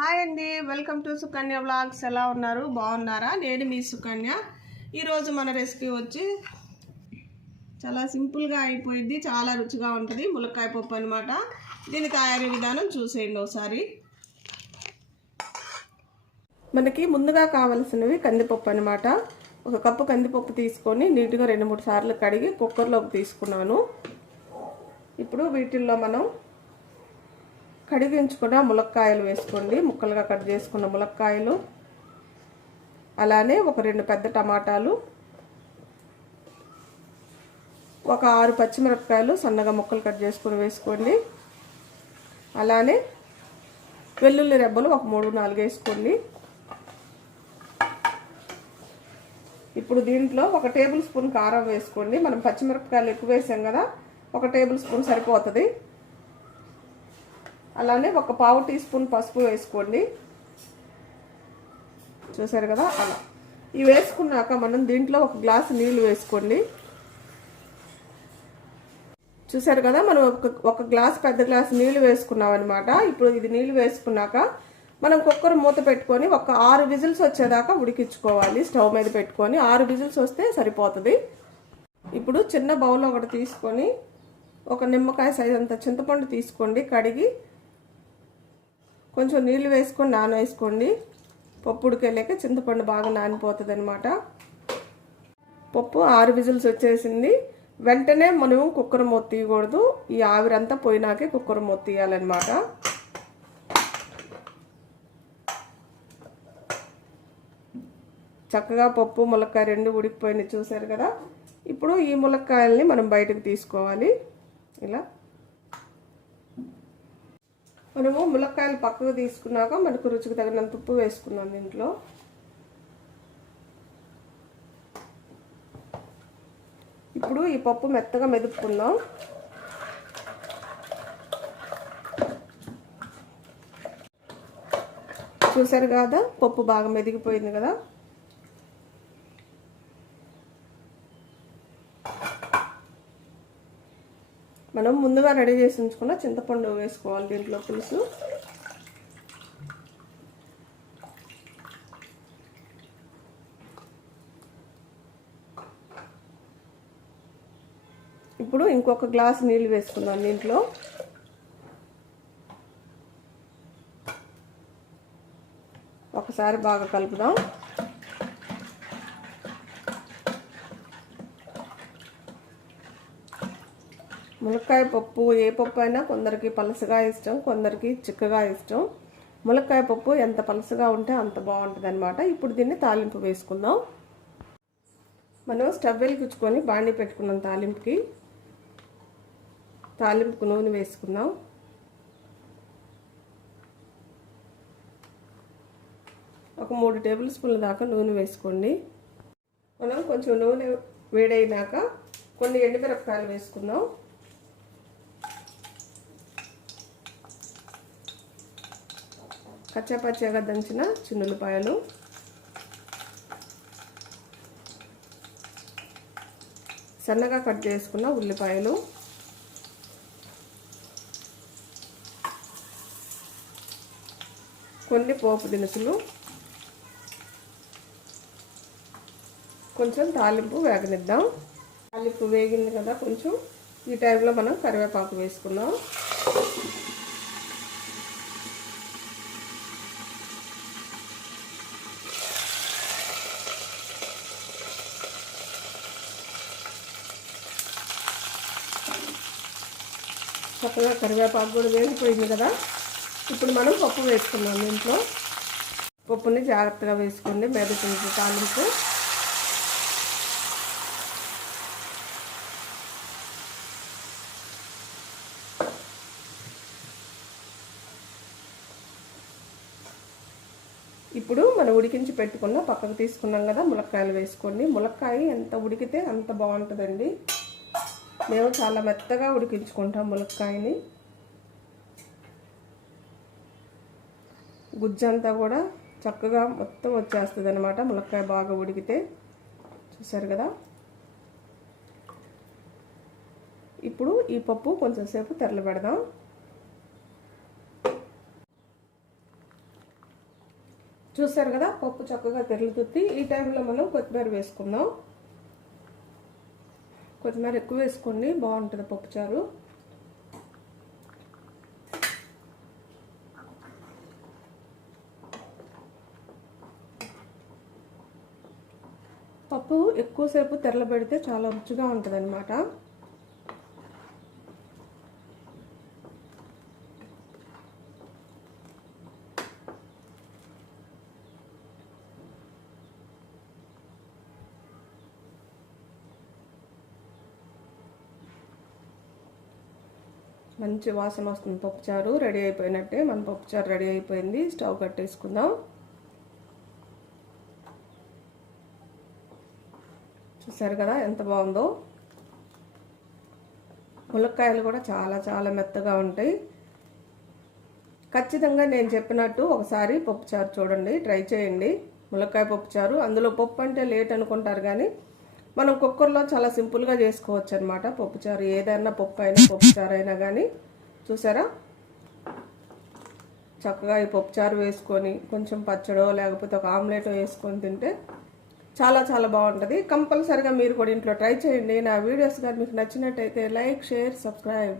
Hi అండి, welcome to Sukanya vlogs. ఎలా ఉన్నారు? బాగున్నారా? నేను మీ సుకన్య. ఈరోజు మన రెసిపీ వచ్చి చాలా సింపుల్గా అయిపోయింది, చాలా రుచిగా ఉంటుంది. ములక్కాయ పప్పు అనమాట. దీని తయారీ విధానం చూసేయండి ఒకసారి. మనకి ముందుగా కావాల్సినవి కందిపప్పు అనమాట. ఒక కప్పు కందిపప్పు తీసుకొని నీట్గా 2-3 సార్లు కడిగి కుక్కర్లోకి తీసుకున్నాను. ఇప్పుడు వీటిల్లో మనం కడిగించుకున్న ములక్కాయలు వేసుకోండి. ముక్కలుగా కట్ చేసుకున్న ములక్కాయలు, అలానే ఒక 2 పెద్ద టమాటాలు, ఒక 6 పచ్చిమిరపకాయలు సన్నగా ముక్కలు కట్ చేసుకుని వేసుకోండి. అలానే వెల్లుల్లి రెబ్బలు ఒక 3-4 వేసుకోండి. ఇప్పుడు దీంట్లో 1 టేబుల్ స్పూన్ కారం వేసుకోండి. మనం పచ్చిమిరపకాయలు ఎక్కువ వేసాం కదా, 1 టేబుల్ స్పూన్ సరిపోతుంది. అలానే ఒక 1/2 టీ స్పూన్ పసుపు వేసుకోండి. చూసారు కదా, అలా ఇవి వేసుకున్నాక మనం దీంట్లో 1 గ్లాసు నీళ్ళు వేసుకోండి. చూసారు కదా, మనం ఒక గ్లాస్ పెద్ద గ్లాసు నీళ్ళు వేసుకున్నాం అనమాట. ఇప్పుడు ఇది నీళ్ళు వేసుకున్నాక మనం కుక్కర్ మూత పెట్టుకొని ఒక 6 విజిల్స్ వచ్చేదాకా ఉడికించుకోవాలి. స్టవ్ మీద పెట్టుకొని 6 విజిల్స్ వస్తే సరిపోతుంది. ఇప్పుడు చిన్న బౌల్ ఒకటి తీసుకొని ఒక నిమ్మకాయ సైజ్ అంత చింతపండు తీసుకోండి. కడిగి కొంచెం నీళ్ళు వేసుకొని నానేసుకోండి. పప్పు ఉడికేలేక చింతపండు బాగా నానిపోతుంది అనమాట. పప్పు 6 విజిల్స్ వచ్చేసింది. వెంటనే మనం కుక్కర్ మూత తీయకూడదు. ఈ ఆవిరంతా పోయినాకే కుక్కర్ మూత తీయాలన్నమాట. చక్కగా పప్పు ములక్కాయ 2 ఉడికిపోయినాయి. చూసారు కదా, ఇప్పుడు ఈ ములక్కాయల్ని మనం బయటకు తీసుకోవాలి. ఇలా మనము ములక్కాయలు పక్కకు తీసుకున్నాక మనకు రుచికి తగినంత ఉప్పు వేసుకున్నాం దీంట్లో. ఇప్పుడు ఈ పప్పు మెత్తగా మెదుపుకుందాం. చూసారు కదా, పప్పు బాగా మెదిగిపోయింది కదా. మనం ముందుగా రెడీ చేసి ఉంచుకున్న చింతపండు వేసుకోవాలి దీంట్లో పులుసు. ఇప్పుడు ఇంకొక గ్లాస్ నీళ్ళు వేసుకుందాం దీంట్లో. ఒకసారి బాగా కలుపుదాం. ములక్కాయ పప్పు ఏ పప్పు అయినా కొందరికి పలసగా ఇష్టం, కొందరికి చిక్కగా ఇష్టం. ములక్కాయ పప్పు ఎంత పలసగా ఉంటే అంత బాగుంటుంది అనమాట. ఇప్పుడు దీన్ని తాలింపు వేసుకుందాం. మనం స్టవ్ వెలిగించుకొని బాండి పెట్టుకున్నాం. తాలింపుకు నూనె వేసుకుందాం. ఒక 3 టేబుల్ స్పూన్ల దాకా నూనె వేసుకోండి. మనం కొంచెం నూనె వేడైనాక కొన్ని ఎండుమిరపకాయలు వేసుకుందాం. కచ్చాపచ్చాగా దంచిన చిన్నులపాయలు, సన్నగా కట్ చేసుకున్న ఉల్లిపాయలు, కొన్ని పోపు దినుసులు, కొంచెం తాలింపు వేగనిద్దాం. తాలింపు వేగింది కదా, కొంచెం ఈ టైంలో మనం కరివేపాకు వేసుకుందాం. చక్కగా కరివేపాకు కూడా వేగిపోయింది కదా. ఇప్పుడు మనం పప్పు వేసుకున్నాం. దీంట్లో పప్పుని జాగ్రత్తగా వేసుకోండి. మెదటి తాలింపు ఇప్పుడు మనం ఉడికించి పెట్టుకున్న పక్కకు తీసుకున్నాం కదా, ములక్కాయలు వేసుకోండి. ములక్కాయ ఎంత ఉడికితే అంత బాగుంటుందండి. మేము చాలా మెత్తగా ఉడికించుకుంటాం ములక్కాయని. గుజ్జంతా కూడా చక్కగా మొత్తం వచ్చేస్తుంది అనమాట ములక్కాయ బాగా ఉడికితే. చూసారు కదా, ఇప్పుడు ఈ పప్పు కొంచెం సేపు తెరలబెడదాం. చూసారు కదా పప్పు చక్కగా తెరులుతుంది. ఈ టైంలో మనం కొత్తిమీర వేసుకుందాం. కొత్తిమీర ఎక్కువ వేసుకోండి, బాగుంటుంది పప్పుచారు. పప్పు ఎక్కువసేపు తెరలబెడితే చాలా రుచిగా ఉంటుంది అన్నమాట. మంచి వాసన వస్తుంది. పప్పుచారు రెడీ అయిపోయినట్టే. మన పప్పుచారు రెడీ అయిపోయింది. స్టవ్ కట్టేసుకుందాం. చూసారు కదా ఎంత బాగుందో. ములక్కాయలు కూడా చాలా చాలా మెత్తగా ఉంటాయి. ఖచ్చితంగా నేను చెప్పినట్టు ఒకసారి పప్పుచారు చూడండి, ట్రై చేయండి. ములక్కాయ పప్పుచారు, అందులో పప్పు అంటే లేట్ అనుకుంటారు కానీ మనం కుక్కర్లో చాలా సింపుల్గా చేసుకోవచ్చు అనమాట. పప్పుచారు ఏదైనా పప్పు అయినా పప్పుచారు అయినా కానీ. చూసారా చక్కగా ఈ పప్పుచారు వేసుకొని కొంచెం పచ్చడో లేకపోతే ఒక ఆమ్లెట్ వేసుకొని తింటే చాలా చాలా బాగుంటుంది. కంపల్సరిగా మీరు కూడా ఇంట్లో ట్రై చేయండి. నా వీడియోస్ కానీ మీకు నచ్చినట్టయితే లైక్, షేర్, సబ్స్క్రైబ్.